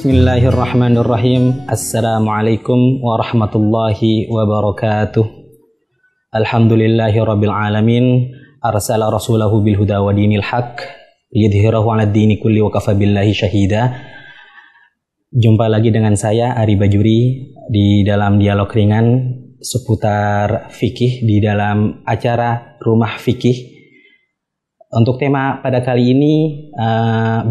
Bismillahirrahmanirrahim. Assalamualaikum warahmatullahi wabarakatuh. Alhamdulillahirabbil alamin. Arsala rasulahu bil huda wa dinil haq liyudhhirahu 'alad dini kulli wa kafa billahi syahida. Jumpa lagi dengan saya Ari Bajuri di dalam dialog ringan seputar fikih di dalam acara Rumah Fikih. Untuk tema pada kali ini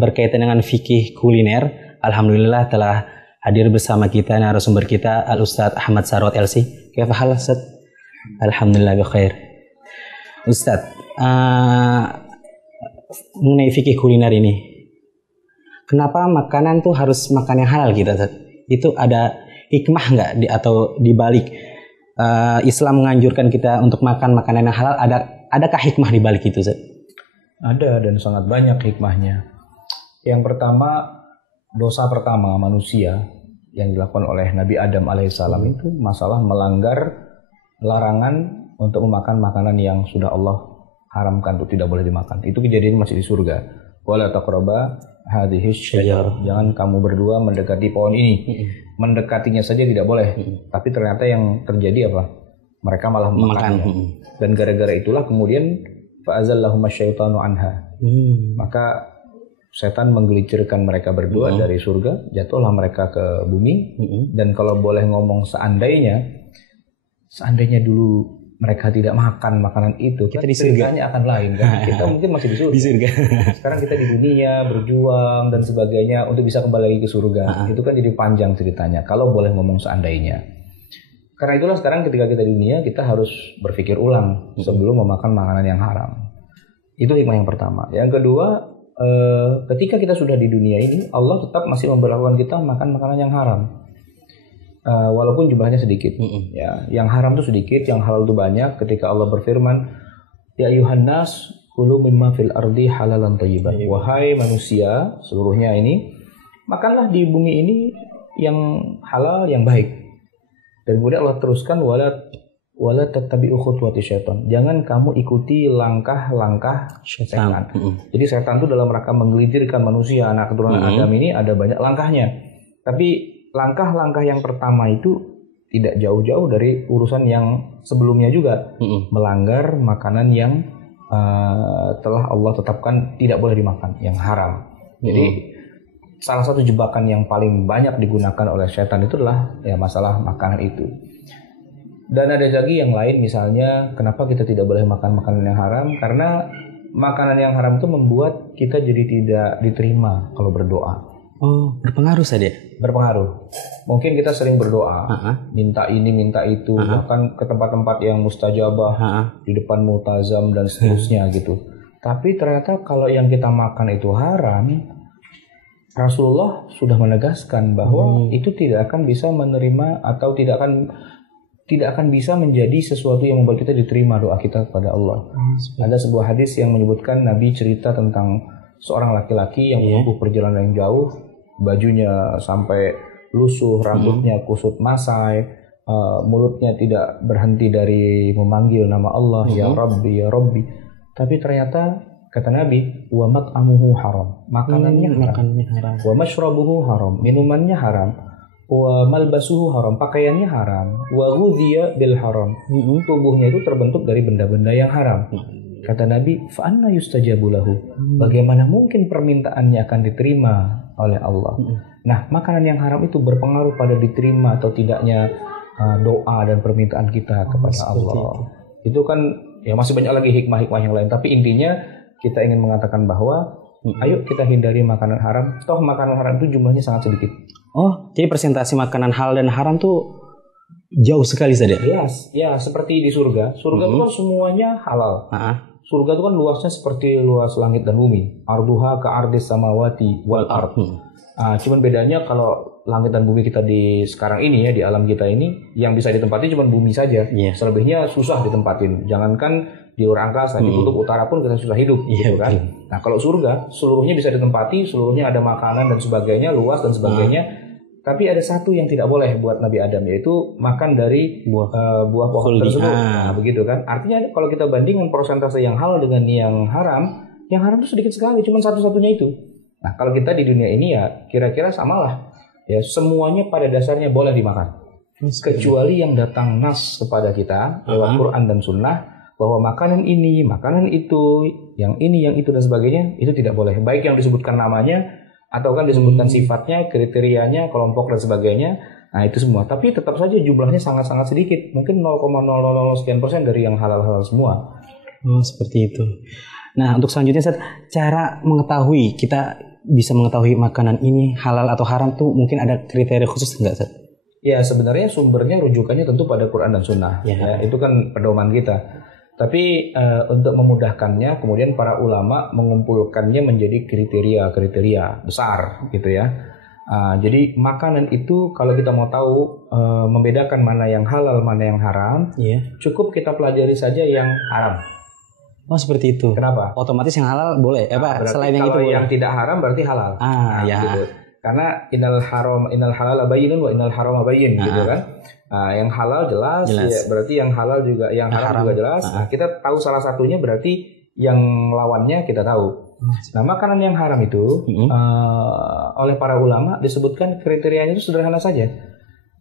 berkaitan dengan fikih kuliner. Alhamdulillah telah hadir bersama kita narasumber kita Al-Ustadz Ahmad Sarwat LC. Kaifa hal Ustadz? Alhamdulillah bikhair. Ustadz, mengenai fikih kuliner ini, kenapa makanan tuh harus makan yang halal kita, Ustadz? Itu ada hikmah nggak atau dibalik Islam menganjurkan kita untuk makan makanan yang halal? Adakah hikmah dibalik itu, Ustadz? Ada, dan sangat banyak hikmahnya. Yang pertama, dosa pertama manusia yang dilakukan oleh Nabi Adam alaihissalam itu masalah melanggar larangan untuk memakan makanan yang sudah Allah haramkan untuk tidak boleh dimakan. Itu kejadian masih di surga. Wala taqraba hadhihi syajar. Jangan kamu berdua mendekati pohon ini. Mendekatinya saja tidak boleh. Tapi ternyata yang terjadi apa? Mereka malah memakannya. Dan gara-gara itulah kemudian fa'azallahum asyaitanu anha. Maka setan menggelincirkan mereka berdua dari surga, jatuhlah mereka ke bumi. Dan kalau boleh ngomong seandainya dulu mereka tidak makan makanan itu, kita di surganya akan lain kan. Kita mungkin masih di surga. Di surga. Sekarang kita di dunia berjuang dan sebagainya untuk bisa kembali lagi ke surga. Itu kan jadi panjang ceritanya kalau boleh ngomong seandainya. Karena itulah sekarang ketika kita di dunia, kita harus berpikir ulang sebelum memakan makanan yang haram. Itu hikmah yang pertama. Yang kedua, ketika kita sudah di dunia ini, Allah tetap masih memberlakukan kita makan makanan yang haram. Walaupun jumlahnya sedikit, ya, yang haram itu sedikit, yang halal itu banyak. Ketika Allah berfirman, ya ayuhan nas kulu mimma fil ardi halalan thayyiban. Wahai manusia seluruhnya ini, makanlah di bumi ini yang halal, yang baik. Dan kemudian Allah teruskan, wala tattabi'u khutuwati syaitan. Jangan kamu ikuti langkah-langkah setan. Jadi setan itu dalam rangka menggelincirkan manusia, anak keturunan Adam ini ada banyak langkahnya. Tapi langkah-langkah yang pertama itu tidak jauh-jauh dari urusan yang sebelumnya juga. Melanggar makanan yang telah Allah tetapkan tidak boleh dimakan, yang haram. Jadi salah satu jebakan yang paling banyak digunakan oleh setan itu adalah ya masalah makanan itu. Dan ada lagi yang lain, misalnya kenapa kita tidak boleh makan makanan yang haram? Karena makanan yang haram itu membuat kita jadi tidak diterima kalau berdoa. Oh, berpengaruh saja? Berpengaruh. Mungkin kita sering berdoa, minta ini, minta itu, bahkan ke tempat-tempat yang mustajabah, di depan multazam dan seterusnya gitu. Tapi ternyata kalau yang kita makan itu haram, Rasulullah sudah menegaskan bahwa itu tidak akan bisa menerima atau tidak akan bisa menjadi sesuatu yang membuat kita diterima doa kita kepada Allah. Ada sebuah hadis yang menyebutkan Nabi cerita tentang seorang laki-laki yang menempuh perjalanan yang jauh, bajunya sampai lusuh, rambutnya kusut masai, mulutnya tidak berhenti dari memanggil nama Allah, ya Rabbi, ya Rabbi. Tapi ternyata kata Nabi, wa mat'amuhu haram, makanannya haram, wa mashrabuhu haram, minumannya haram, wa malbasuhu haram, pakaiannya haram, wa ghudhiya bil haram, tubuhnya itu terbentuk dari benda-benda yang haram. Kata Nabi, fa anna yustajabu lahu, bagaimana mungkin permintaannya akan diterima oleh Allah. Nah, makanan yang haram itu berpengaruh pada diterima atau tidaknya doa dan permintaan kita kepada Allah. Itu kan ya masih banyak lagi hikmah-hikmah yang lain, tapi intinya kita ingin mengatakan bahwa ayo kita hindari makanan haram. Toh makanan haram itu jumlahnya sangat sedikit. Oh, jadi presentasi makanan halal dan haram tuh jauh sekali saja? Ya, seperti di surga. Surga itu kan semuanya halal. Surga itu kan luasnya seperti luas langit dan bumi. Arduha ka ardis samawati wal ard. Cuman bedanya kalau langit dan bumi kita di sekarang ini ya, di alam kita ini, yang bisa ditempati cuma bumi saja. Selebihnya susah ditempatin. Jangankan di luar angkasa, di kutub utara pun kita susah hidup, gitu kan. Nah, kalau surga seluruhnya bisa ditempati, seluruhnya ada makanan dan sebagainya, luas dan sebagainya. Tapi ada satu yang tidak boleh buat Nabi Adam, yaitu makan dari buah pohon tersebut. Nah, begitu kan. Artinya kalau kita bandingkan persentase yang halal dengan yang haram itu sedikit sekali, cuma satu-satunya itu. Nah, kalau kita di dunia ini ya kira-kira samalah. ya semuanya pada dasarnya boleh dimakan. Kecuali yang datang nas kepada kita lewat Quran dan Sunnah bahwa makanan ini, makanan itu, yang ini, yang itu dan sebagainya itu tidak boleh. Baik yang disebutkan namanya atau kan disebutkan sifatnya, kriterianya, kelompok dan sebagainya. Nah itu semua. Tapi tetap saja jumlahnya sangat-sangat sedikit. Mungkin 0,000 sekian persen dari yang halal-halal semua. Oh seperti itu. Nah untuk selanjutnya Ustaz, cara mengetahui kita bisa mengetahui makanan ini halal atau haram tuh mungkin ada kriteria khusus nggak Ustaz? Ya sebenarnya sumbernya rujukannya tentu pada Quran dan Sunnah. Ya, itu kan pedoman kita. Tapi untuk memudahkannya, kemudian para ulama mengumpulkannya menjadi kriteria-kriteria besar, gitu ya. Jadi makanan itu kalau kita mau tahu membedakan mana yang halal, mana yang haram, cukup kita pelajari saja yang haram. Oh seperti itu. Kenapa? Otomatis yang halal boleh. Selain yang itu boleh. Yang tidak haram berarti halal. Gitu. Karena innal halal bayyinun wa innal haram bayyin, gitu kan. Yang halal jelas. Ya, berarti yang halal juga, yang haram juga jelas. Nah, kita tahu salah satunya berarti yang lawannya kita tahu. Nah, makanan yang haram itu oleh para ulama disebutkan kriterianya itu sederhana saja.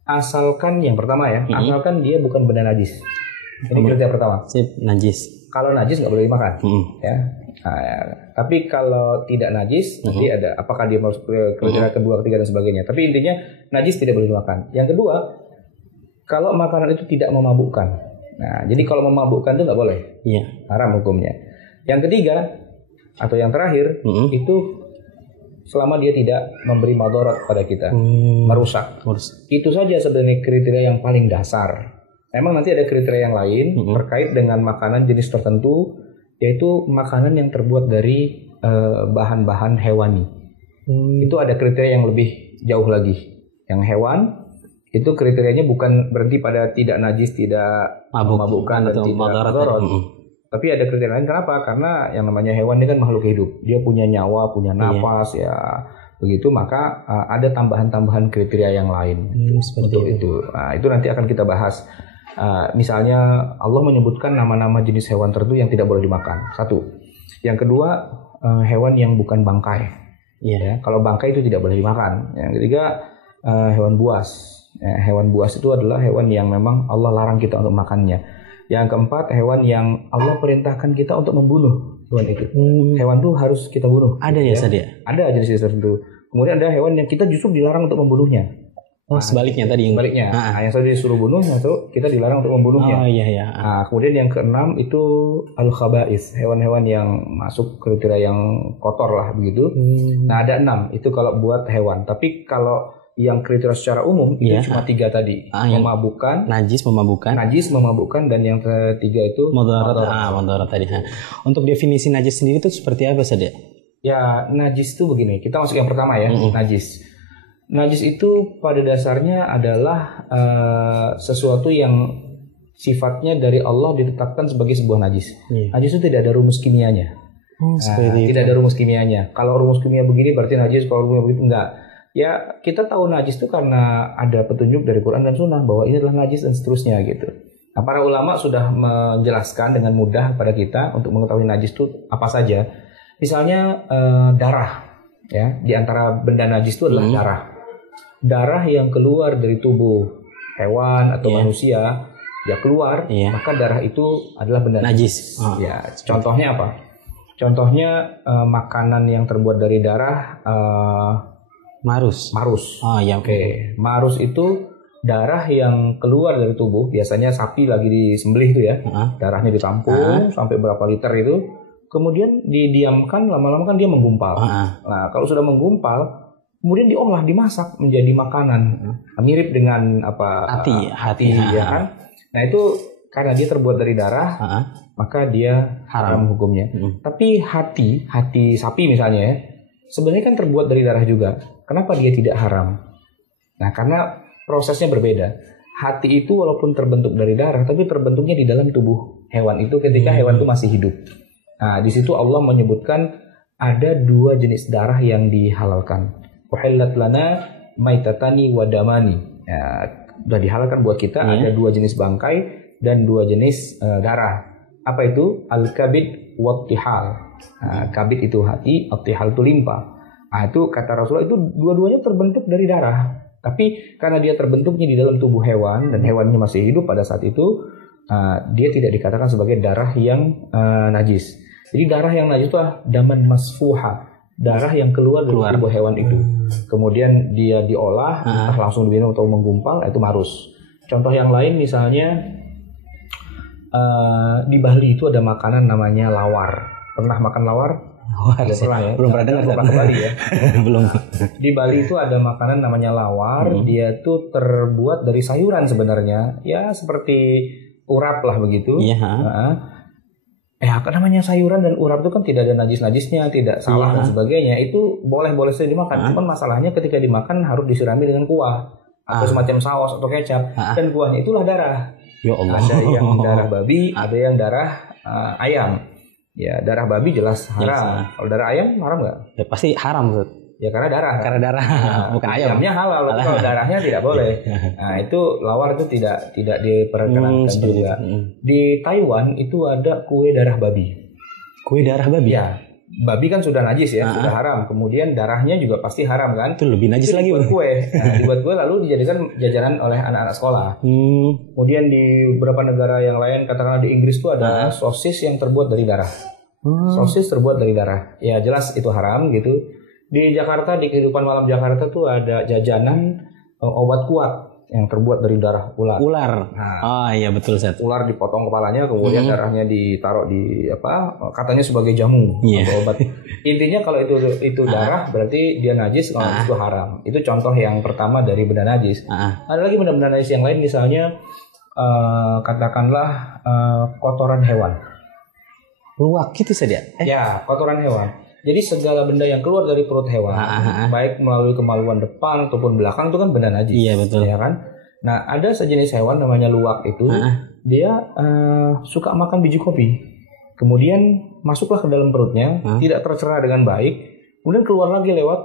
Asalkan yang pertama ya, asalkan dia bukan benda najis. Ini kriteria pertama. Najis. Kalau najis nggak boleh dimakan, ya. Tapi kalau tidak najis, nanti ada apakah dia masuk ke kriteria kedua, ketiga dan sebagainya. Tapi intinya najis tidak boleh dimakan. Yang kedua, kalau makanan itu tidak memabukkan. Nah, jadi kalau memabukkan itu nggak boleh, haram hukumnya. Yang ketiga atau yang terakhir itu selama dia tidak memberi madarat pada kita, merusak. Itu saja sebenarnya kriteria yang paling dasar. Memang nanti ada kriteria yang lain terkait dengan makanan jenis tertentu, yaitu makanan yang terbuat dari bahan-bahan hewani. Itu ada kriteria yang lebih jauh lagi. Yang hewan itu kriterianya bukan berarti pada tidak najis, tidak memabukkan dan tidak mudarat. Tapi ada kriteria lain. Kenapa? Karena yang namanya hewan ini kan makhluk hidup. Dia punya nyawa, punya nafas, ya begitu. Maka ada tambahan-tambahan kriteria yang lain untuk itu. Nah, itu nanti akan kita bahas. Misalnya Allah menyebutkan nama-nama jenis hewan tertentu yang tidak boleh dimakan. Satu. Yang kedua, hewan yang bukan bangkai. Ya, kalau bangkai itu tidak boleh dimakan. Yang ketiga, hewan buas. Hewan buas itu adalah hewan yang memang Allah larang kita untuk makannya. Yang keempat, hewan yang Allah perintahkan kita untuk membunuh hewan itu. Hewan itu harus kita bunuh. Ada ya, Sadia? Ada jenis tertentu. Kemudian ada hewan yang kita justru dilarang untuk membunuhnya. Oh, sebaliknya tadi. Sebaliknya. Yang tadi disuruh bunuh, itu kita dilarang untuk membunuhnya. Kemudian yang keenam itu al-khaba'is, hewan-hewan yang masuk kriteria yang kotor lah begitu. Nah, ada 6 itu kalau buat hewan. Tapi kalau yang kriteria secara umum itu cuma 3 tadi. Memabukkan, najis memabukkan, dan yang ketiga itu mudarat tadi. Untuk definisi najis sendiri itu seperti apa saja? Ya, najis itu begini. Kita masuk yang pertama ya, najis. Najis itu pada dasarnya adalah sesuatu yang sifatnya dari Allah ditetapkan sebagai sebuah najis. Najis itu tidak ada rumus kimianya. Tidak ada rumus kimianya. Kalau rumus kimia begini berarti najis, kalau rumus begitu enggak. Ya kita tahu najis itu karena ada petunjuk dari Quran dan Sunnah bahwa ini adalah najis dan seterusnya gitu. Nah, para ulama sudah menjelaskan dengan mudah pada kita untuk mengetahui najis itu apa saja. Misalnya darah, ya, di antara benda najis itu adalah darah. Darah yang keluar dari tubuh hewan atau manusia, ya keluar, maka darah itu adalah benda najis. Ya, contohnya apa? Contohnya makanan yang terbuat dari darah, marus. Marus itu darah yang keluar dari tubuh, biasanya sapi lagi disembelih itu ya, darahnya ditampung sampai berapa liter itu, kemudian didiamkan, lama-lama kan dia menggumpal. Nah, kalau sudah menggumpal, kemudian diolah, dimasak menjadi makanan, mirip dengan hati ya kan. Nah itu karena dia terbuat dari darah, maka dia haram hukumnya. Tapi hati sapi misalnya ya, sebenarnya kan terbuat dari darah juga. Kenapa dia tidak haram? Nah karena prosesnya berbeda. Hati itu walaupun terbentuk dari darah, tapi terbentuknya di dalam tubuh hewan itu ketika hewan itu masih hidup. Nah di situ Allah menyebutkan ada 2 jenis darah yang dihalalkan. Uhillat lana maitatani wa damani. Ya, sudah dihalalkan buat kita ada 2 jenis bangkai dan 2 jenis darah. Apa itu? Al-kabid wa tihal. Kabid itu hati, at-tihal itu limpa. Itu kata Rasulullah itu dua-duanya terbentuk dari darah. Tapi karena dia terbentuknya di dalam tubuh hewan dan hewannya masih hidup pada saat itu, dia tidak dikatakan sebagai darah yang najis. Jadi darah yang najis itu adalah daman masfuha, darah yang keluar dari tubuh hewan itu. Kemudian dia diolah, entah langsung diminum atau menggumpal, itu marus. Contoh yang lain misalnya di Bali itu ada makanan namanya lawar. Pernah makan lawar? Pernah ya? Belum pernah dengar. Pernah ke Bali ya? Belum. Di Bali itu ada makanan namanya lawar. Dia tuh terbuat dari sayuran sebenarnya. Ya seperti urap lah begitu. Iya. Apa namanya sayuran dan urap itu kan tidak ada najis-najisnya, tidak salah dan sebagainya. Itu boleh-boleh saja dimakan. Cuman masalahnya ketika dimakan harus disirami dengan kuah atau semacam saus atau kecap. Dan kuahnya itulah darah. Ya Allah. Ada yang darah babi, ada yang darah ayam. Ya darah babi jelas haram. Kalau darah ayam haram nggak? Ya pasti haram, Ustaz. Ya karena darah. Karena darah, bukan ayam. Ayamnya halal, kalau darahnya tidak boleh. Nah itu lawar itu tidak diperkenankan juga. Di Taiwan itu ada kue darah babi. Kue darah babi? Ya, babi kan sudah najis ya, sudah haram. Kemudian darahnya juga pasti haram kan? Itu lebih najis lagi. Dibuat kue. Nah, dibuat kue lalu dijadikan jajanan oleh anak-anak sekolah. Kemudian di beberapa negara yang lain, katakanlah di Inggris itu ada sosis yang terbuat dari darah. Sosis terbuat dari darah. Ya jelas itu haram gitu. Di Jakarta, di kehidupan malam Jakarta tuh ada jajanan obat kuat yang terbuat dari darah ular. Nah, iya betul, Ustaz. Ular dipotong kepalanya, kemudian darahnya ditaruh di katanya sebagai jamu atau obat. Intinya kalau itu darah berarti dia najis, kalau itu haram. Itu contoh yang pertama dari benda najis. Ada lagi benda-benda najis yang lain, misalnya katakanlah kotoran hewan. Luwak gitu saja. Ya, kotoran hewan. Jadi segala benda yang keluar dari perut hewan, baik melalui kemaluan depan ataupun belakang, itu kan benda najis. Iya betul. Ya kan? Nah, ada sejenis hewan namanya luwak itu, dia suka makan biji kopi. Kemudian masuklah ke dalam perutnya, tidak tercerna dengan baik, kemudian keluar lagi lewat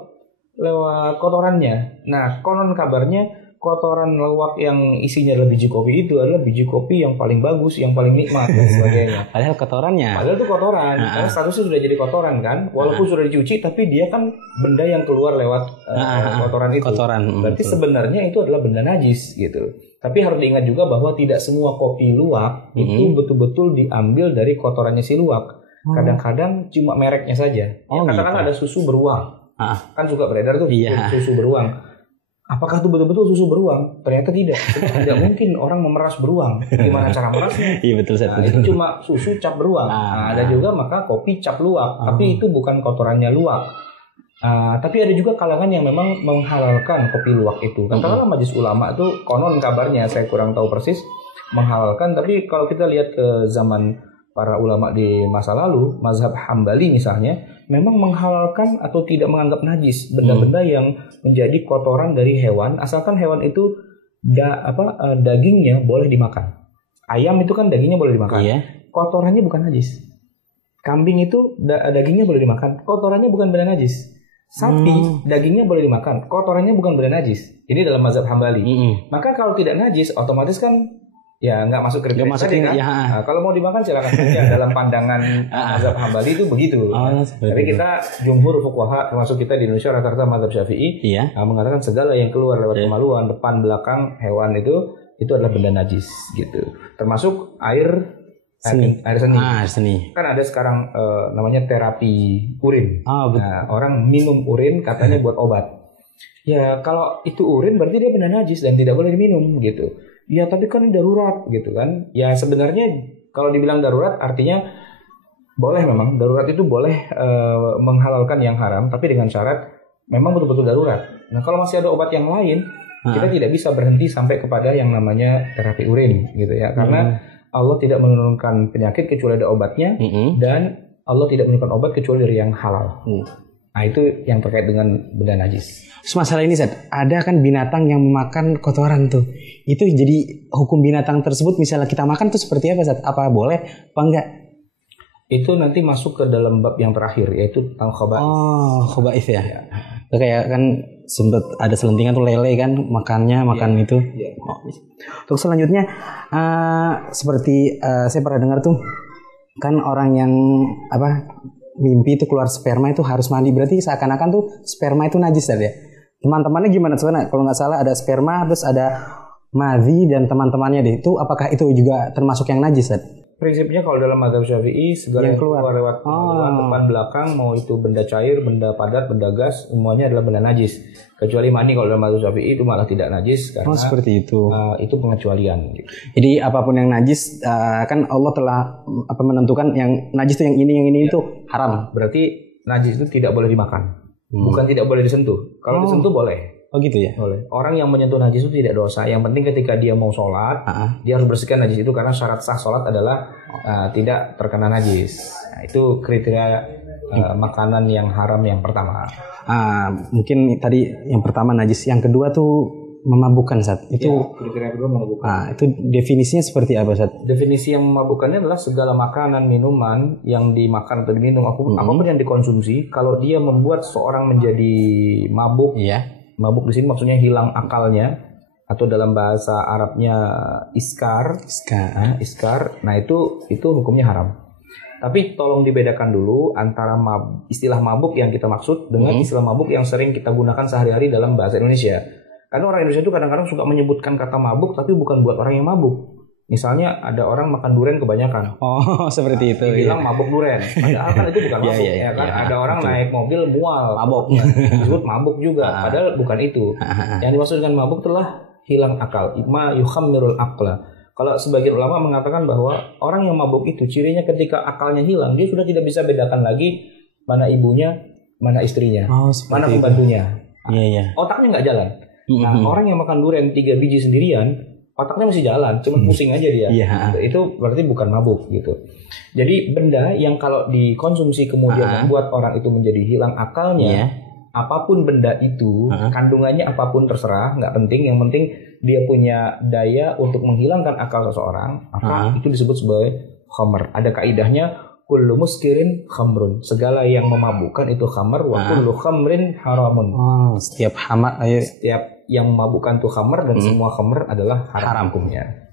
kotorannya. Nah, konon kabarnya kotoran luwak yang isinya adalah biji kopi itu adalah biji kopi yang paling bagus, yang paling nikmat dan sebagainya. Padahal kotorannya. Padahal itu kotoran, karena statusnya sudah jadi kotoran kan, walaupun sudah dicuci, tapi dia kan benda yang keluar lewat kotoran itu. Berarti sebenarnya itu adalah benda najis gitu. Tapi harus diingat juga bahwa tidak semua kopi luwak itu betul-betul diambil dari kotorannya si luwak. Kadang-kadang cuma mereknya saja. Katakanlah ada susu beruang, kan juga beredar tuh susu beruang. Apakah itu betul-betul susu beruang? Ternyata tidak. Tidak mungkin orang memeras beruang. Gimana cara merasnya? Iya betul. Itu cuma susu cap beruang. Ada juga maka kopi cap luwak. Tapi itu bukan kotorannya luwak. Tapi ada juga kalangan yang memang menghalalkan kopi luwak itu. Katakanlah Majelis Ulama itu konon kabarnya, saya kurang tahu persis, menghalalkan. Tapi kalau kita lihat ke zaman para ulama di masa lalu, mazhab Hambali misalnya, memang menghalalkan atau tidak menganggap najis benda-benda yang menjadi kotoran dari hewan, asalkan hewan itu dagingnya boleh dimakan. Ayam itu kan dagingnya boleh dimakan, kotorannya bukan najis. Kambing itu dagingnya boleh dimakan, kotorannya bukan benda najis. Sapi dagingnya boleh dimakan, kotorannya bukan benda najis. Ini dalam mazhab Hambali. Maka kalau tidak najis, otomatis kan ya nggak masuk kriteria tadi kan. Nah, kalau mau dimakan silakan saja. Dalam pandangan mazhab Hambali itu begitu. Tapi kita jumhur fuqaha, termasuk kita di Indonesia rata-rata mazhab Syafi'i, mengatakan segala yang keluar lewat kemaluan depan belakang hewan itu adalah benda najis gitu. Termasuk air seni. Kan ada sekarang namanya terapi urin. Nah, orang minum urin katanya buat obat. Ya kalau itu urin berarti dia benda najis dan tidak boleh diminum gitu. Ya tapi kan darurat gitu kan. Ya sebenarnya kalau dibilang darurat artinya boleh, memang darurat itu boleh menghalalkan yang haram, tapi dengan syarat memang betul-betul darurat. Nah kalau masih ada obat yang lain, kita tidak bisa berhenti sampai kepada yang namanya terapi urin gitu ya. Karena Allah tidak menurunkan penyakit kecuali ada obatnya, dan Allah tidak menurunkan obat kecuali dari yang halal. Nah itu yang terkait dengan benda najis. Terus masalah ini, Zat, ada kan binatang yang memakan kotoran tuh. Itu jadi hukum binatang tersebut misalnya kita makan tuh seperti apa, Zat? Apa boleh apa enggak? Itu nanti masuk ke dalam bab yang terakhir, yaitu tentang khaba'ith. Oh, khaba'ith ya. Kayak kan sempat ada selentingan tuh lele kan makan itu. Untuk selanjutnya seperti saya pernah dengar tuh kan orang yang mimpi itu keluar sperma itu harus mandi, berarti seakan-akan tuh sperma itu najis tadi ya. teman-temannya gimana sebenarnya? Kalau nggak salah ada sperma, terus ada madhi dan teman-temannya deh. Itu apakah itu juga termasuk yang najis, Ustaz? Prinsipnya kalau dalam mazhab Syafi'i segala yang keluar lewat depan belakang, mau itu benda cair, benda padat, benda gas, semuanya adalah benda najis. Kecuali mani, kalau dalam mazhab Syafi'i itu malah tidak najis karena seperti itu. Itu pengecualian. Jadi apapun yang najis kan Allah telah menentukan yang najis itu yang ini itu haram. Berarti najis itu tidak boleh dimakan. Bukan tidak boleh disentuh. Kalau disentuh boleh. Oh gitu ya? Boleh. Orang yang menyentuh najis itu tidak dosa. Yang penting ketika dia mau sholat, dia harus bersihkan najis itu karena syarat sah sholat adalah tidak terkena najis. Nah, itu kriteria makanan yang haram yang pertama. Mungkin tadi yang pertama najis, yang kedua tuh memabukkan, Ustaz. Itu kriteria kedua memabukkan. Itu definisinya seperti apa, Ustaz? Definisi yang memabukkannya adalah segala makanan, minuman yang dimakan atau diminum, apapun yang dikonsumsi, kalau dia membuat seorang menjadi mabuk. Iya. Mabuk di sini maksudnya hilang akalnya, atau dalam bahasa Arabnya iskar. Nah itu hukumnya haram. Tapi tolong dibedakan dulu antara istilah mabuk yang kita maksud dengan istilah mabuk yang sering kita gunakan sehari-hari dalam bahasa Indonesia. Karena orang Indonesia itu kadang-kadang suka menyebutkan kata mabuk tapi bukan buat orang yang mabuk. Misalnya ada orang makan durian kebanyakan. Oh, seperti itu. Bilang mabuk durian. Padahal kan itu bukan mabuk ya kan. Ada orang naik mobil mual, mabuk. Disebut mabuk juga. Padahal bukan itu. Yang dimaksud dengan mabuk itulah hilang akal. Ma yukhammirul aqla. Kalau sebagian ulama mengatakan bahwa orang yang mabuk itu cirinya ketika akalnya hilang, dia sudah tidak bisa bedakan lagi mana ibunya, mana istrinya, mana pembantunya. Iya. Otaknya nggak jalan. Nah, orang yang makan durian 3 biji sendirian, otaknya masih jalan, cuma pusing aja dia. Itu berarti bukan mabuk gitu. Jadi benda yang kalau dikonsumsi kemudian membuat orang itu menjadi hilang akalnya, apapun benda itu, kandungannya apapun terserah, nggak penting. Yang penting dia punya daya untuk menghilangkan akal seseorang, maka itu disebut sebagai khamr. Ada kaidahnya, kullu muskirin khamrun. Segala yang memabukkan itu khamr, wa kullu khamrin haramun. Setiap yang memabukkan itu khamr dan semua khamr adalah haram hukumnya.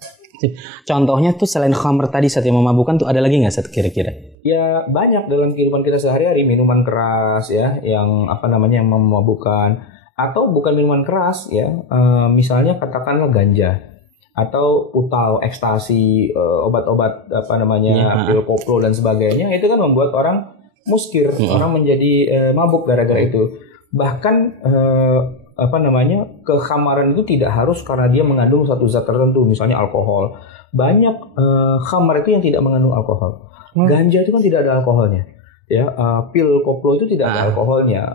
Contohnya tuh selain khamr tadi, Ustaz, yang memabukkan tuh ada lagi nggak, Ustaz, kira-kira? Ya banyak dalam kehidupan kita sehari-hari, minuman keras ya, yang yang memabukkan, atau bukan minuman keras ya, misalnya katakanlah ganja atau putal, ekstasi, obat-obat pil koplo dan sebagainya, itu kan membuat orang muskir, orang menjadi mabuk gara-gara itu. Bahkan kekhamaran itu tidak harus karena dia mengandung satu zat tertentu, misalnya alkohol. Banyak khamar itu yang tidak mengandung alkohol. Ganja itu kan tidak ada alkoholnya. Ya, pil koplo itu tidak ada alkoholnya.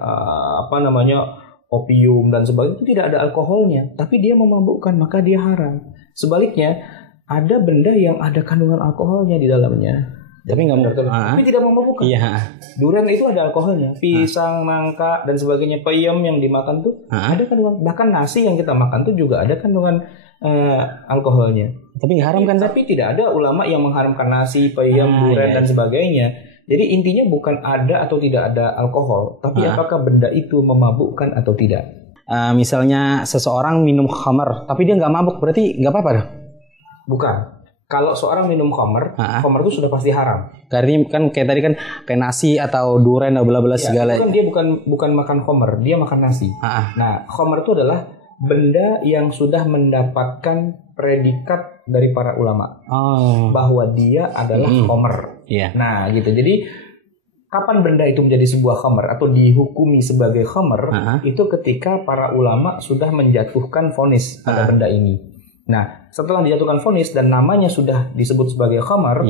Opium dan sebagainya itu tidak ada alkoholnya, tapi dia memabukkan, maka dia haram. Sebaliknya, ada benda yang ada kandungan alkoholnya di dalamnya, tapi tapi tidak memabukkan. Durian itu ada alkoholnya, pisang, nangka dan sebagainya, peyem yang dimakan tuh ada kandungan. Bahkan nasi yang kita makan tuh juga ada kandungan alkoholnya. Tapi haram kan? Tapi tidak ada ulama yang mengharamkan nasi, peyem, durian dan sebagainya. Jadi intinya bukan ada atau tidak ada alkohol, tapi apakah benda itu memabukkan atau tidak. Misalnya seseorang minum khamar, tapi dia nggak mabuk, berarti nggak apa-apa dong? Bukan. Kalau seorang minum khamar, khamar itu sudah pasti haram. Karena kan kayak tadi kan kayak nasi atau durian atau bla-bla segala. Kan dia bukan makan khamar, dia makan nasi. Nah, khamar itu adalah benda yang sudah mendapatkan predikat dari para ulama bahwa dia adalah khamar. Nah, gitu. Jadi kapan benda itu menjadi sebuah khamar atau dihukumi sebagai khamar itu ketika para ulama sudah menjatuhkan vonis pada benda ini. Nah, setelah dijatuhkan vonis dan namanya sudah disebut sebagai khamar,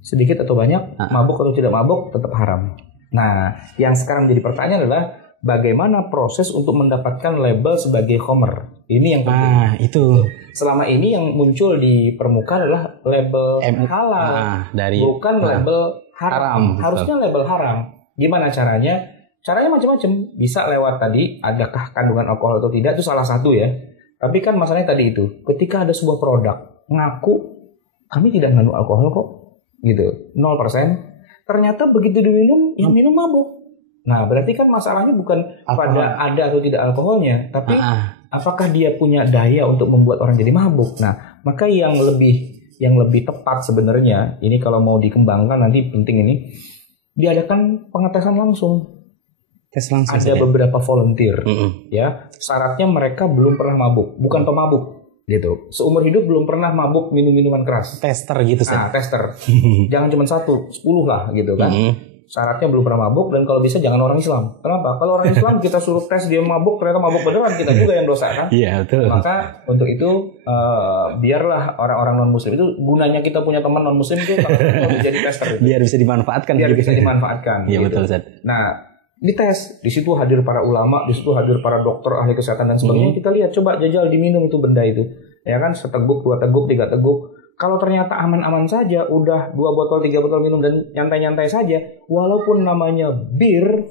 sedikit atau banyak, mabuk atau tidak mabuk, tetap haram. Nah, yang sekarang jadi pertanyaan adalah bagaimana proses untuk mendapatkan label sebagai khamar? Ini yang penting. Itu. Selama ini yang muncul di permukaan adalah label halal, bukan label haram. Harusnya label haram. Gimana caranya? Caranya macam-macam. Bisa lewat tadi, adakah kandungan alkohol atau tidak, itu salah satu ya. Tapi kan masalahnya tadi itu, ketika ada sebuah produk ngaku kami tidak mengandung alkohol kok, gitu, 0%. Ternyata begitu diminum, yang minum mabuk. Nah, berarti kan masalahnya bukan pada ada atau tidak alkoholnya, tapi apakah dia punya daya untuk membuat orang jadi mabuk. Nah, maka yang lebih tepat sebenarnya, ini kalau mau dikembangkan nanti penting ini, diadakan pengetesan langsung. Tes langsung. Ada beberapa volunteer, ya. Syaratnya mereka belum pernah mabuk, bukan pemabuk, gitu. Seumur hidup belum pernah mabuk minum minuman keras. Tester gitu sih. Tester. Jangan cuma 1, 10 lah, gitu kan. Syaratnya belum pernah mabuk, dan kalau bisa jangan orang Islam. Kenapa? Kalau orang Islam kita suruh tes dia mabuk, ternyata mabuk beneran, kita juga yang dosa kan. Iya, betul. Maka untuk itu biarlah orang-orang non Muslim itu, gunanya kita punya teman non Muslim itu kalau jadi tester. Biar bisa dimanfaatkan. Biar bisa dimanfaatkan. Iya, gitu. betul, Ustaz. Nah, dites, di situ hadir para ulama, di situ hadir para dokter, ahli kesehatan dan sebagainya. Kita lihat, coba jajal diminum itu benda itu, ya kan, 1 teguk, 2 teguk, 3 teguk. Kalau ternyata aman-aman saja, udah 2 botol, 3 botol minum dan nyantai-nyantai saja, walaupun namanya bir,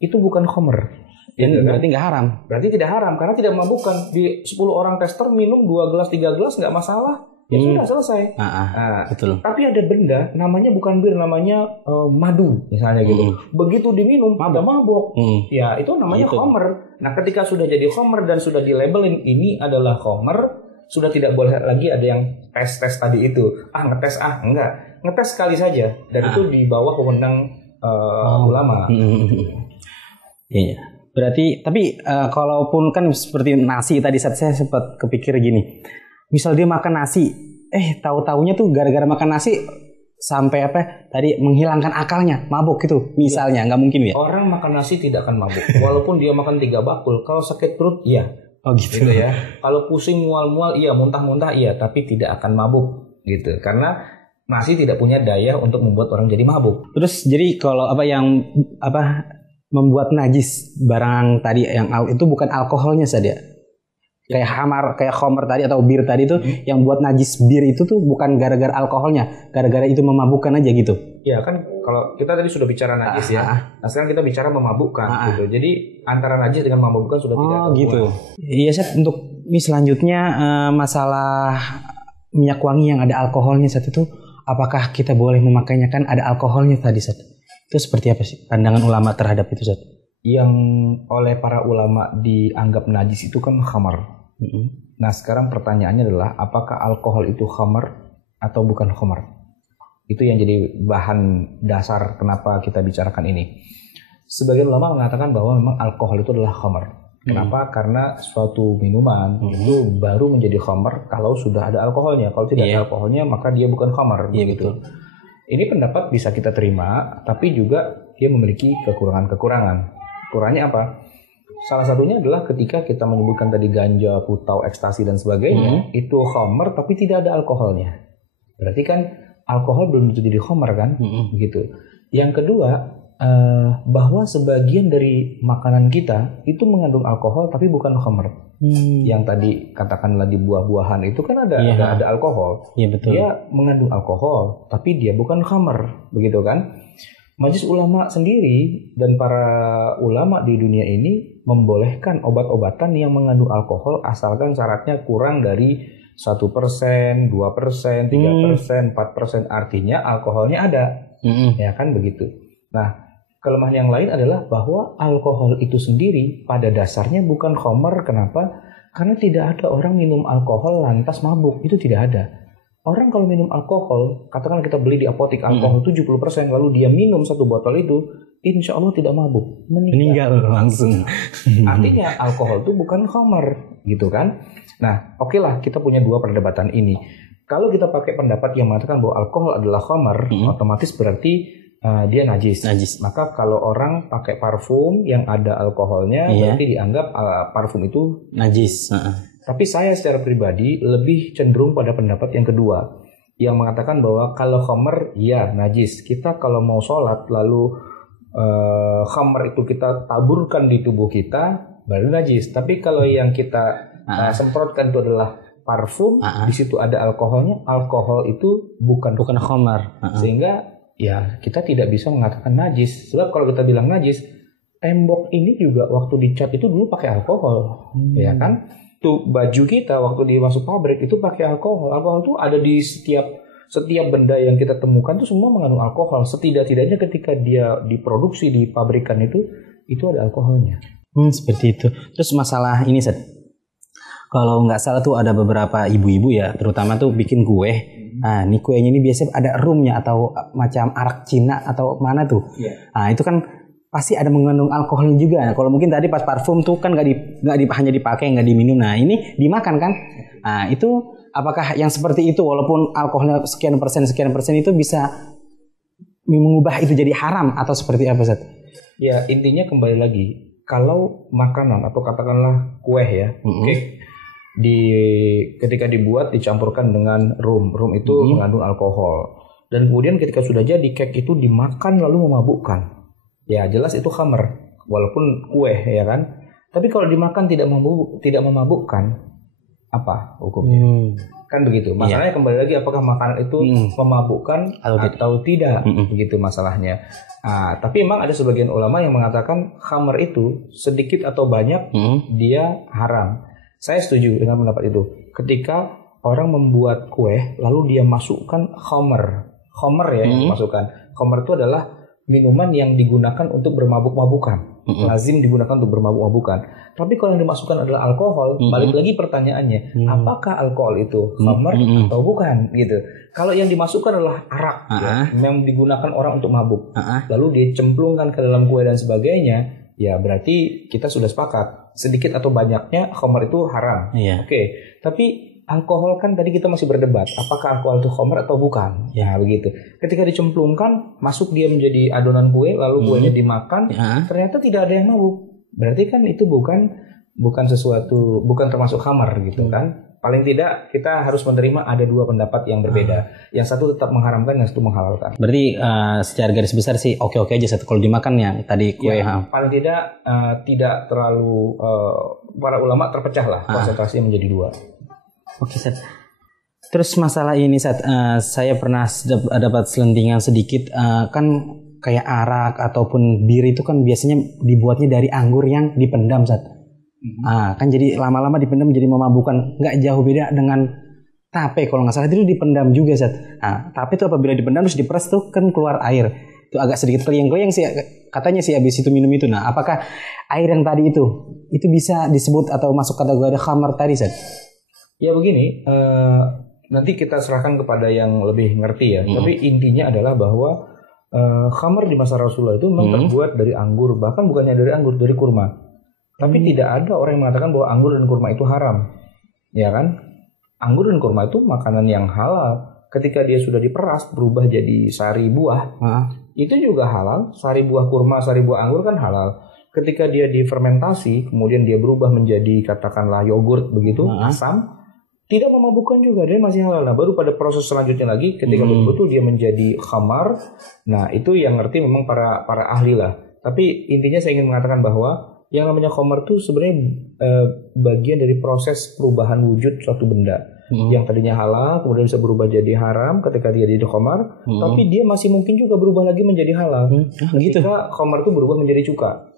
itu bukan khamr. Gitu, berarti nggak haram. Berarti tidak haram karena tidak memabukkan. Di 10 orang tester minum 2 gelas, 3 gelas nggak masalah. Ya sudah selesai. Betul. Tapi ada benda namanya bukan bir, namanya madu misalnya gitu. Begitu diminum ada mabuk. Ya itu namanya khamr. Nah ketika sudah jadi khamr dan sudah dilabelin ini adalah khamr, sudah tidak boleh lagi ada yang tes tadi itu. Ngetes enggak. Ngetes sekali saja dan itu di bawah wewenang ulama. Iya. Berarti tapi kalaupun kan seperti nasi tadi saya sempat kepikir gini. Misal dia makan nasi, tahu-taunya tuh gara-gara makan nasi sampai tadi menghilangkan akalnya, mabuk gitu. Misalnya nggak mungkin ya. Orang makan nasi tidak akan mabuk, walaupun dia makan 3 bakul. Kalau sakit perut, iya. Oh gitu ya. Kalau pusing mual-mual, iya. Muntah-muntah, iya. Tapi tidak akan mabuk, gitu. Karena nasi tidak punya daya untuk membuat orang jadi mabuk. Terus jadi kalau membuat najis barang tadi yang itu bukan alkoholnya saja. Kayak khamr tadi atau bir tadi itu yang buat najis bir itu tuh bukan gara-gara alkoholnya, gara-gara itu memabukkan aja gitu. Ya kan kalau kita tadi sudah bicara najis ya. Nah sekarang kita bicara memabukkan gitu. Jadi antara najis dengan memabukkan sudah tidak ada gitu. Iya Seth, untuk selanjutnya masalah minyak wangi yang ada alkoholnya Seth itu apakah kita boleh memakainya, kan ada alkoholnya tadi Seth. Itu seperti apa sih pandangan ulama terhadap itu Seth? Yang oleh para ulama dianggap najis itu kan khamar. Nah sekarang pertanyaannya adalah apakah alkohol itu khamar atau bukan khamar? Itu yang jadi bahan dasar kenapa kita bicarakan ini. Sebagian ulama mengatakan bahwa memang alkohol itu adalah khamar. Kenapa? Karena suatu minuman itu baru menjadi khamar kalau sudah ada alkoholnya. Kalau tidak ada alkoholnya maka dia bukan khamar. Betul. Ini pendapat bisa kita terima, tapi juga dia memiliki kekurangan. Kekurangannya apa? Salah satunya adalah ketika kita menyebutkan tadi ganja, putau, ekstasi dan sebagainya, itu khamr tapi tidak ada alkoholnya. Berarti kan alkohol belum tentu jadi khamr kan? Begitu. Yang kedua, bahwa sebagian dari makanan kita itu mengandung alkohol tapi bukan khamr. Yang tadi katakanlah di buah-buahan itu kan ada alkohol. Iya betul. Dia mengandung alkohol tapi dia bukan khamr, begitu kan? Majelis ulama sendiri dan para ulama di dunia ini membolehkan obat-obatan yang mengandung alkohol asalkan syaratnya kurang dari 1%, 2%, 3%, 4%, artinya alkoholnya ada. Ya kan begitu. Nah, kelemahan yang lain adalah bahwa alkohol itu sendiri pada dasarnya bukan khamr. Kenapa? Karena tidak ada orang minum alkohol lantas mabuk. Itu tidak ada. Orang kalau minum alkohol, katakan kita beli di apotek alkohol 70%, lalu dia minum 1 botol itu, insya Allah tidak mabuk, meninggal langsung. Artinya alkohol itu bukan khamr, gitu kan? Nah, oke lah, kita punya 2 perdebatan ini. Kalau kita pakai pendapat yang mengatakan bahwa alkohol adalah khamr, otomatis berarti dia najis. Maka kalau orang pakai parfum yang ada alkoholnya, berarti dianggap parfum itu najis. Tapi saya secara pribadi lebih cenderung pada pendapat yang kedua, yang mengatakan bahwa kalau khamr ya najis. Kita kalau mau sholat lalu khamr itu kita taburkan di tubuh kita baru najis. Tapi kalau yang kita semprotkan itu adalah parfum, di situ ada alkoholnya, alkohol itu bukan khamr. Sehingga ya kita tidak bisa mengatakan najis. Sebab kalau kita bilang najis, tembok ini juga waktu dicat itu dulu pakai alkohol, ya kan? Tuh baju kita waktu dimasuk pabrik itu pakai alkohol. Alkohol itu ada di setiap benda yang kita temukan itu semua mengandung alkohol. Setidak-tidaknya ketika dia diproduksi di pabrikan itu ada alkoholnya. Seperti itu. Terus masalah ini Seth, kalau nggak salah tuh ada beberapa ibu-ibu ya, terutama tuh bikin kue. Nah, ini kuenya ini biasanya ada rumnya atau macam arak Cina atau mana tuh. Nah, itu kan pasti ada mengandung alkohol juga. Nah, kalau mungkin tadi pas parfum tuh kan hanya dipakai, nggak diminum. Nah ini dimakan kan? Nah itu apakah yang seperti itu walaupun alkoholnya sekian persen itu bisa mengubah itu jadi haram atau seperti apa, Ustaz? Ya intinya kembali lagi, kalau makanan atau katakanlah kue ya, cake ketika dibuat dicampurkan dengan rum itu mengandung alkohol, dan kemudian ketika sudah jadi cake itu dimakan lalu memabukkan, ya jelas itu khamr walaupun kue ya kan. Tapi kalau dimakan tidak memabukkan, apa hukumnya? Kan begitu. Masalahnya kembali lagi, apakah makanan itu memabukkan atau tidak? Begitu masalahnya. Nah, tapi memang ada sebagian ulama yang mengatakan khamr itu sedikit atau banyak dia haram. Saya setuju dengan pendapat itu. Ketika orang membuat kue lalu dia masukkan khamr ya yang dimasukkan. Khamr itu adalah minuman yang digunakan untuk bermabuk-mabukan. Lazim digunakan untuk bermabuk-mabukan. Tapi kalau yang dimasukkan adalah alkohol, balik lagi pertanyaannya, apakah alkohol itu khamr atau bukan gitu. Kalau yang dimasukkan adalah arak ya, yang digunakan orang untuk mabuk, lalu dicemplungkan ke dalam kue dan sebagainya, ya berarti kita sudah sepakat sedikit atau banyaknya khamr itu haram. Oke. Tapi alkohol kan tadi kita masih berdebat apakah alkohol itu khamr atau bukan. Ya begitu. Ketika dicemplungkan, masuk dia menjadi adonan kue, lalu kuenya dimakan, ternyata tidak ada yang mabuk. Berarti kan itu bukan sesuatu, bukan termasuk khamr gitu kan. Paling tidak kita harus menerima ada dua pendapat yang berbeda. Yang satu tetap mengharamkan, yang satu menghalalkan. Berarti secara garis besar sih oke-oke aja satu kalau dimakan yang tadi kue. Ya, paling tidak tidak terlalu para ulama terpecah lah konsentrasinya menjadi dua. Oke, Seth. Terus masalah ini, Seth, saya pernah dapat selentingan sedikit, kan kayak arak ataupun bir itu kan biasanya dibuatnya dari anggur yang dipendam, Seth. Kan jadi lama-lama dipendam jadi memabukkan. Nggak jauh beda dengan tape kalau nggak salah itu dipendam juga, Seth. Tape itu apabila dipendam terus diperas tuh kan keluar air. Itu agak sedikit keliyang-keliyang sih katanya sih habis itu minum itu. Nah, apakah air yang tadi itu bisa disebut atau masuk kategori khamr tadi, Seth? Ya begini, nanti kita serahkan kepada yang lebih ngerti ya. Tapi intinya adalah bahwa khamr di masa Rasulullah itu memang terbuat dari anggur, bahkan bukannya dari anggur, dari kurma. Tapi tidak ada orang yang mengatakan bahwa anggur dan kurma itu haram, ya kan? Anggur dan kurma itu makanan yang halal. Ketika dia sudah diperas berubah jadi sari buah, itu juga halal. Sari buah kurma, sari buah anggur kan halal. Ketika dia difermentasi, kemudian dia berubah menjadi katakanlah yogurt begitu, asam. Tidak memabukkan juga, dia masih halal. Nah, baru pada proses selanjutnya lagi, ketika betul-betul dia menjadi khamar, nah itu yang ngerti memang para ahli lah. Tapi intinya saya ingin mengatakan bahwa yang namanya khamar itu sebenarnya bagian dari proses perubahan wujud suatu benda. Yang tadinya halal, kemudian bisa berubah jadi haram ketika dia jadi khamar, tapi dia masih mungkin juga berubah lagi menjadi halal. Ketika khamar itu berubah menjadi cuka.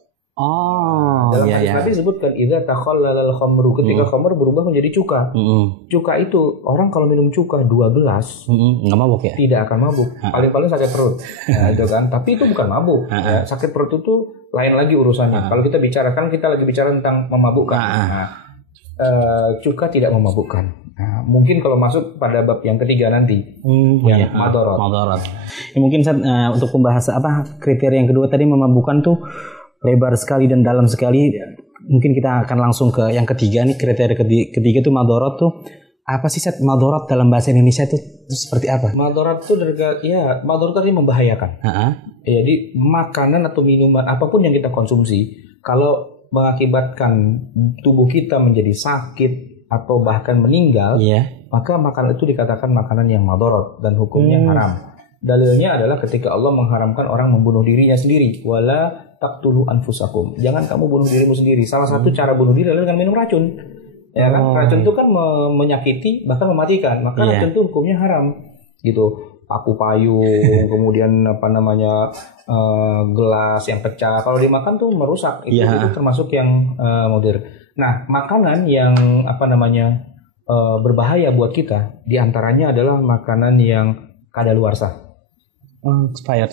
Dalam hadis Nabi disebutkan idza takhallala al-khamru, ketika khamr berubah menjadi cuka. Cuka itu orang kalau minum cuka 2 gelas nggak mabuk ya? Tidak akan mabuk. Paling-paling sakit perut. Itu kan. Tapi itu bukan mabuk. Ya, sakit perut itu lain lagi urusannya. Kalau kita bicara kan kita lagi bicara tentang memabukkan. Cuka tidak memabukkan. Nah, mungkin kalau masuk pada bab yang ketiga nanti yang madorot. Ya, mungkin untuk pembahasan kriteria yang kedua tadi memabukkan tuh lebar sekali dan dalam sekali. Mungkin kita akan langsung ke yang ketiga nih, kriteria ketiga tuh madorot tuh apa sih, Seth? Madorot dalam bahasa Indonesia itu seperti apa? Madorot itu madorot tadi membahayakan. Jadi makanan atau minuman apapun yang kita konsumsi kalau mengakibatkan tubuh kita menjadi sakit atau bahkan meninggal, maka makanan itu dikatakan makanan yang madorot dan hukumnya haram. Dalilnya adalah ketika Allah mengharamkan orang membunuh dirinya sendiri, wala taqtulu anfusakum. Jangan kamu bunuh dirimu sendiri. Salah satu cara bunuh diri adalah dengan minum racun. Ya kan? Racun itu kan menyakiti bahkan mematikan. Maka racun itu hukumnya haram. Gitu. Paku payung, kemudian gelas yang pecah. Kalau dimakan tuh merusak. Itu termasuk yang modern. Nah, makanan yang berbahaya buat kita diantaranya adalah makanan yang kadaluarsa. Expired.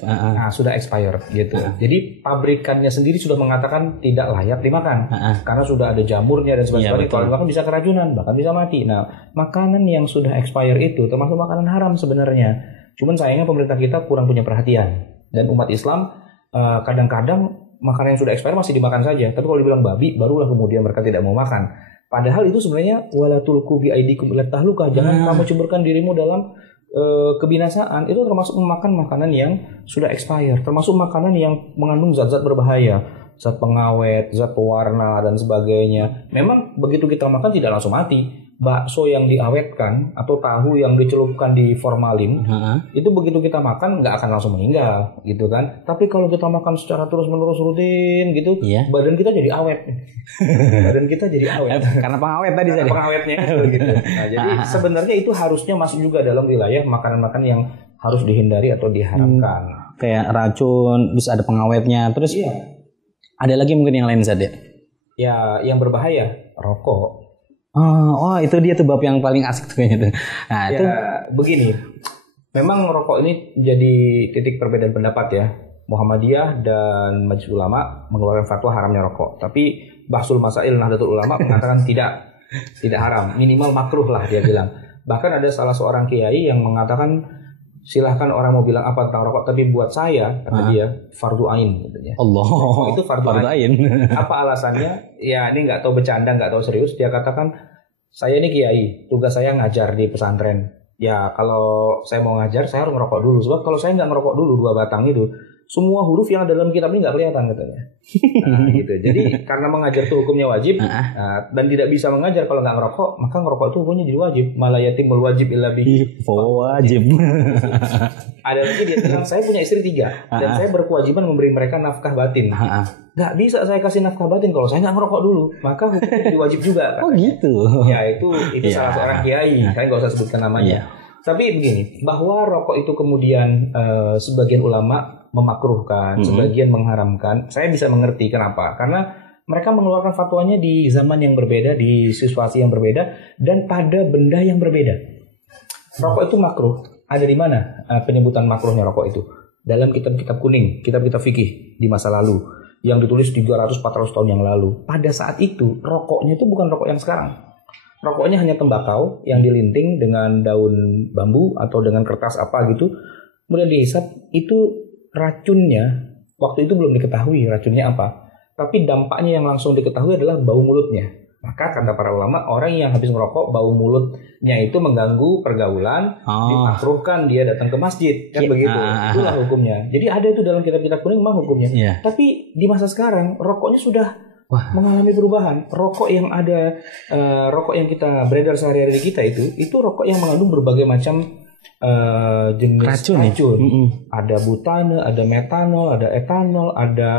Sudah expired gitu. Jadi pabrikannya sendiri sudah mengatakan tidak layak dimakan karena sudah ada jamurnya dan sebagainya. Kalau dimakan bisa keracunan, bahkan bisa mati. Nah, makanan yang sudah expired itu termasuk makanan haram sebenarnya. Cuman sayangnya pemerintah kita kurang punya perhatian, dan umat Islam kadang-kadang makanan yang sudah expired masih dimakan saja. Tapi kalau dibilang babi, barulah kemudian mereka tidak mau makan. Padahal itu sebenarnya wala tulqu bi aidikum ila tahlukah. Jangan kamu ceburkan dirimu dalam kebinasaan. Itu termasuk memakan makanan yang sudah expired, termasuk makanan yang mengandung zat-zat berbahaya, zat pengawet, zat pewarna dan sebagainya. Memang begitu kita makan tidak langsung mati. Bakso yang diawetkan atau tahu yang dicelupkan di formalin, itu begitu kita makan nggak akan langsung meninggal, gitu kan? Tapi kalau kita makan secara terus-menerus rutin, gitu, badan kita jadi awet. Badan kita jadi awet. Karena pengawet tadi. Karena pengawetnya, gitu. Nah, jadi sebenarnya itu harusnya masuk juga dalam wilayah makanan-makanan yang harus dihindari atau diharamkan. Kayak racun, bisa ada pengawetnya, terus ada lagi mungkin yang lain saja. Ya, yang berbahaya, rokok. Oh, itu dia tuh bab yang paling asik tuh kayaknya tuh. Nah, ya, itu begini. Memang rokok ini jadi titik perbedaan pendapat ya. Muhammadiyah dan Majelis Ulama mengeluarkan fatwa haramnya rokok. Tapi Bahsul Masail Nahdlatul Ulama mengatakan tidak haram, minimal makruh lah dia bilang. Bahkan ada salah seorang kiai yang mengatakan silahkan orang mau bilang apa tentang rokok, tapi buat saya, kata dia, fardu ain katanya. Allah. Itu fardu ain. Apa alasannya? Ya ini nggak tahu bercanda, nggak tahu serius. Dia katakan, saya ini kiai, tugas saya ngajar di pesantren. Ya kalau saya mau ngajar, saya harus ngerokok dulu. Sebab kalau saya nggak ngerokok dulu 2 batang itu, semua huruf yang ada dalam kitab ini nggak kelihatan katanya. Nah, gitu. Jadi karena mengajar itu hukumnya wajib, dan tidak bisa mengajar kalau nggak ngerokok, maka ngerokok itu hukumnya jadi wajib. Malah yatimul wajib illa bihi. Wajib. Ada lagi dia bilang, saya punya istri 3 dan saya berkewajiban memberi mereka nafkah batin. Nggak bisa saya kasih nafkah batin kalau saya nggak ngerokok dulu, maka hukumnya jadi wajib juga. Oh gitu. Ya itu salah seorang kiai. Saya nggak usah sebutkan namanya. Tapi begini, bahwa rokok itu kemudian sebagian ulama memakruhkan, sebagian mengharamkan, saya bisa mengerti kenapa. Karena mereka mengeluarkan fatwanya di zaman yang berbeda, di situasi yang berbeda, dan pada benda yang berbeda. Rokok itu makruh. Ada di mana penyebutan makruhnya rokok itu? Dalam kitab-kitab kuning, kitab-kitab fikih di masa lalu, yang ditulis 300-400 tahun yang lalu. Pada saat itu, rokoknya itu bukan rokok yang sekarang. Rokoknya hanya tembakau yang dilinting dengan daun bambu atau dengan kertas apa gitu. Kemudian dihisap, itu racunnya waktu itu belum diketahui racunnya apa. Tapi dampaknya yang langsung diketahui adalah bau mulutnya. Maka kata para ulama, orang yang habis merokok bau mulutnya itu mengganggu pergaulan, dimakruhkan dia datang ke masjid, kan begitu. Itulah hukumnya. Jadi ada itu dalam kitab-kitab kuning memang hukumnya. Tapi di masa sekarang rokoknya sudah mengalami perubahan. Rokok yang ada, rokok yang kita beredar sehari-hari di kita itu rokok yang mengandung berbagai macam jenis racun. Ada butane, ada metanol, ada etanol, ada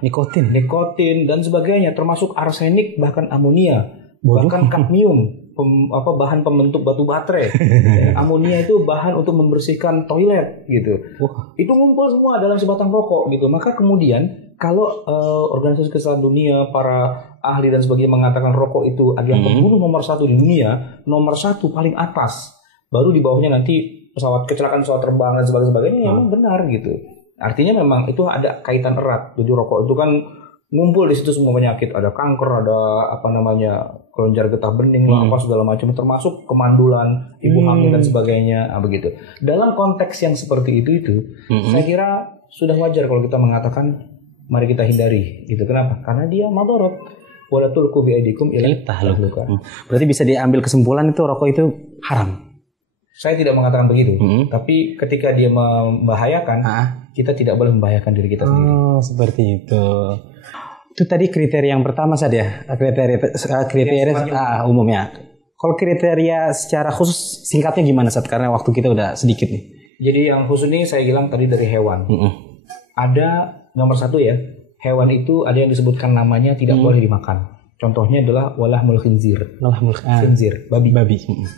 nikotin dan sebagainya, termasuk arsenik, bahkan amonia, bahkan kadmium, bahan pembentuk batu baterai. Amonia itu bahan untuk membersihkan toilet gitu. Itu ngumpul semua dalam sebatang rokok gitu. Maka kemudian kalau organisasi kesehatan dunia, para ahli dan sebagainya mengatakan rokok itu adalah pembunuh nomor 1 di dunia, nomor 1 paling atas, baru di bawahnya nanti kecelakaan pesawat terbang dan sebagainya, memang benar gitu. Artinya memang itu ada kaitan erat. Jadi rokok itu kan ngumpul di situ semua penyakit, ada kanker, ada kelenjar getah bening, apa segala macam, termasuk kemandulan, ibu hamil dan sebagainya, begitu. Dalam konteks yang seperti itu saya kira sudah wajar kalau kita mengatakan mari kita hindari, gitu. Kenapa? Karena dia madharat. Wala tulqu bi aidikum ila tahlukah. Berarti bisa diambil kesimpulan itu rokok itu haram. Saya tidak mengatakan begitu, tapi ketika dia membahayakan, kita tidak boleh membahayakan diri kita sendiri. Oh, seperti itu. Itu tadi kriteria yang pertama saja, kriteria umumnya. Kalau kriteria secara khusus singkatnya gimana, Sat? Karena waktu kita udah sedikit nih. Jadi yang khusus ini saya bilang tadi dari hewan. Ada nomor 1 ya, hewan itu ada yang disebutkan namanya tidak boleh dimakan. Contohnya adalah walahmul khinzir. Khinzir, babi.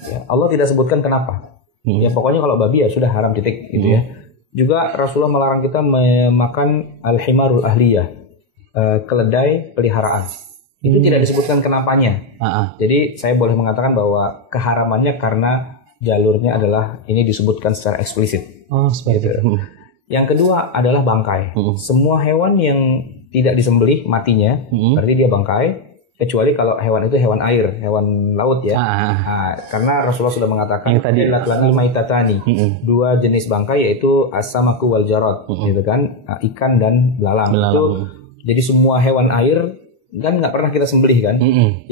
Ya, Allah tidak sebutkan kenapa. Ya pokoknya kalau babi ya sudah haram titik gitu ya. Juga Rasulullah melarang kita memakan al-himarul ahliyah, keledai peliharaan. Itu tidak disebutkan kenapanya. Jadi saya boleh mengatakan bahwa keharamannya karena jalurnya adalah ini disebutkan secara eksplisit. Seperti itu. Yang kedua adalah bangkai. Semua hewan yang tidak disembelih matinya, berarti dia bangkai. kecuali kalau hewan itu hewan air, hewan laut ya. Nah, karena Rasulullah sudah mengatakan lana maitatani, dua jenis bangkai yaitu as-samaku wal jarad, gitu kan, ikan dan belalang. Itu jadi semua hewan air kan nggak pernah kita sembelih kan.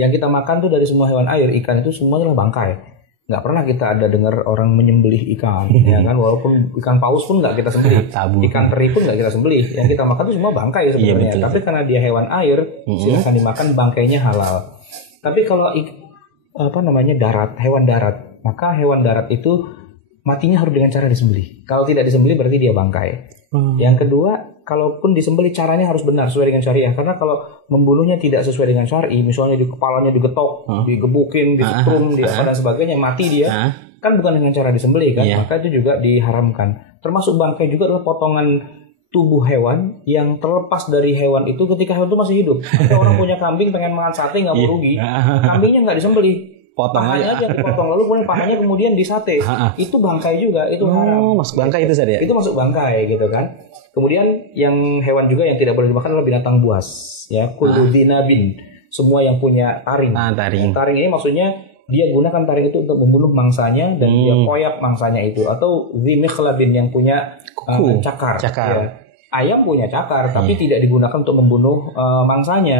Yang kita makan tuh dari semua hewan air, ikan itu semuanya adalah bangkai. Nggak pernah kita ada dengar orang menyembelih ikan, ya kan, walaupun ikan paus pun nggak kita sembelih, ikan teri pun nggak kita sembelih, yang kita makan itu semua bangkai sebenarnya. Tapi karena dia hewan air, silakan dimakan, bangkainya halal. Tapi kalau darat, hewan darat, maka hewan darat itu matinya harus dengan cara disembelih. Kalau tidak disembelih berarti dia bangkai. Yang kedua, kalaupun disembelih caranya harus benar sesuai dengan syariah. Karena kalau membunuhnya tidak sesuai dengan syariah, misalnya di kepalanya digetok, digebukin, disetrum, dan sebagainya, mati dia, kan bukan dengan cara disembelih kan, maka itu juga diharamkan. Termasuk bangkai juga adalah potongan tubuh hewan yang terlepas dari hewan itu ketika hewan itu masih hidup. Kalau orang punya kambing pengen makan sate nggak mau rugi, kambingnya nggak disembelih. Pahanya aja dipotong, lalu kemudian pahanya kemudian disate. Itu bangkai juga, itu haram. Masuk bangkai itu saja. Itu masuk bangkai gitu kan. Kemudian yang hewan juga yang tidak boleh dimakan adalah binatang buas, ya, kullu dzinabin, semua yang punya taring. Taring ini maksudnya dia gunakan taring itu untuk membunuh mangsanya dan dia koyak mangsanya itu, atau dzimikhlabin yang punya cakar. Ya. Ayam punya cakar, tapi tidak digunakan untuk membunuh mangsanya.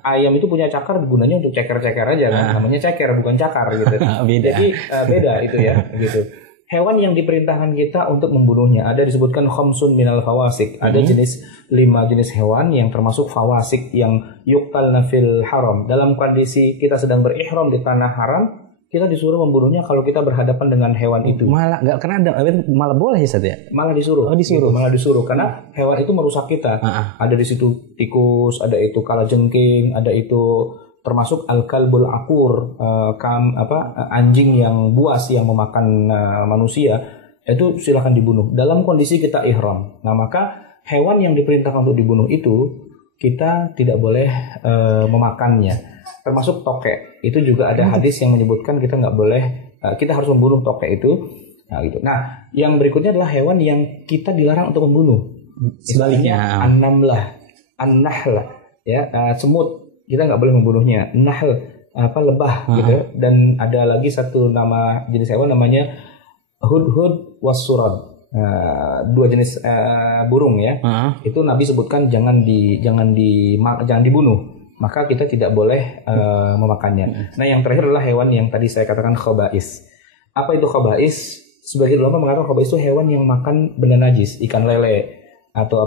Ayam itu punya cakar, gunanya untuk ceker-ceker aja kan. Namanya ceker, bukan cakar gitu. Jadi beda itu ya, gitu. Hewan yang diperintahkan kita untuk membunuhnya ada disebutkan khamsun minal fawasik. Ada 5 jenis hewan yang termasuk fawasik yang yuqtalna fil haram. Dalam kondisi kita sedang berihram di tanah haram, kita disuruh membunuhnya kalau kita berhadapan dengan hewan itu. Malah nggak, karena malah boleh ya, Ustaz ya? Malah disuruh. Malah disuruh karena hewan itu merusak kita. Ada di situ tikus, ada itu kalajengking, ada itu termasuk al-kalbul akur, anjing yang buas yang memakan manusia, itu silakan dibunuh dalam kondisi kita ihram. Nah, maka hewan yang diperintahkan untuk dibunuh itu kita tidak boleh memakannya. Termasuk tokek, itu juga ada hadis yang menyebutkan kita nggak boleh, kita harus membunuh tokek itu. Nah, gitu. Nah, yang berikutnya adalah hewan yang kita dilarang untuk membunuh. Sebaliknya, an-nahlah, ya, semut, kita nggak boleh membunuhnya. Nahl, lebah, gitu. Dan ada lagi satu nama jenis hewan namanya hudhud wassurad. 2 jenis burung ya. Itu Nabi sebutkan jangan dibunuh. Maka kita tidak boleh memakannya. Nah, yang terakhir adalah hewan yang tadi saya katakan khaba'is. Apa itu khaba'is? Sebagian ulama mengatakan khaba'is itu hewan yang makan benda najis, ikan lele atau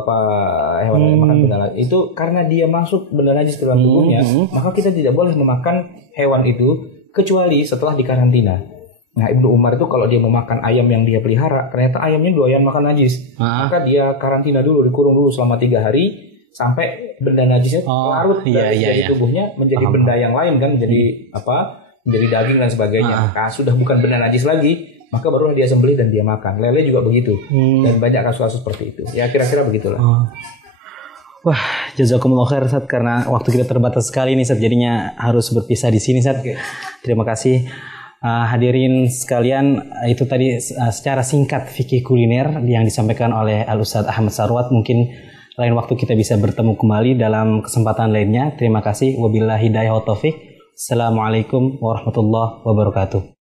hewan yang makan benda najis. Itu karena dia masuk benda najis ke dalam tubuhnya, maka kita tidak boleh memakan hewan itu kecuali setelah dikarantina. Nah, Ibnu Umar itu kalau dia memakan ayam yang dia pelihara, ternyata ayamnya doyan makan najis, maka dia karantina dulu, dikurung dulu selama 3 hari. Sampai benda najisnya larut dari tubuhnya menjadi benda yang lain kan, menjadi daging dan sebagainya. Maka sudah bukan benda najis lagi, maka barulah dia sembelih dan dia makan. Lele juga begitu, dan banyak kasus-kasus seperti itu. Ya kira-kira begitulah. Wah, jazakumullah khair, Ustaz, karena waktu kita terbatas sekali nih, Ustaz, jadinya harus berpisah di sini, Ustaz. Terima kasih. Hadirin sekalian, itu tadi secara singkat fikih kuliner yang disampaikan oleh Al-Ustaz Ahmad Sarwat. Mungkin lain waktu kita bisa bertemu kembali dalam kesempatan lainnya. Terima kasih. Wabillahi hidayah wa taufik. Assalamualaikum warahmatullahi wabarakatuh.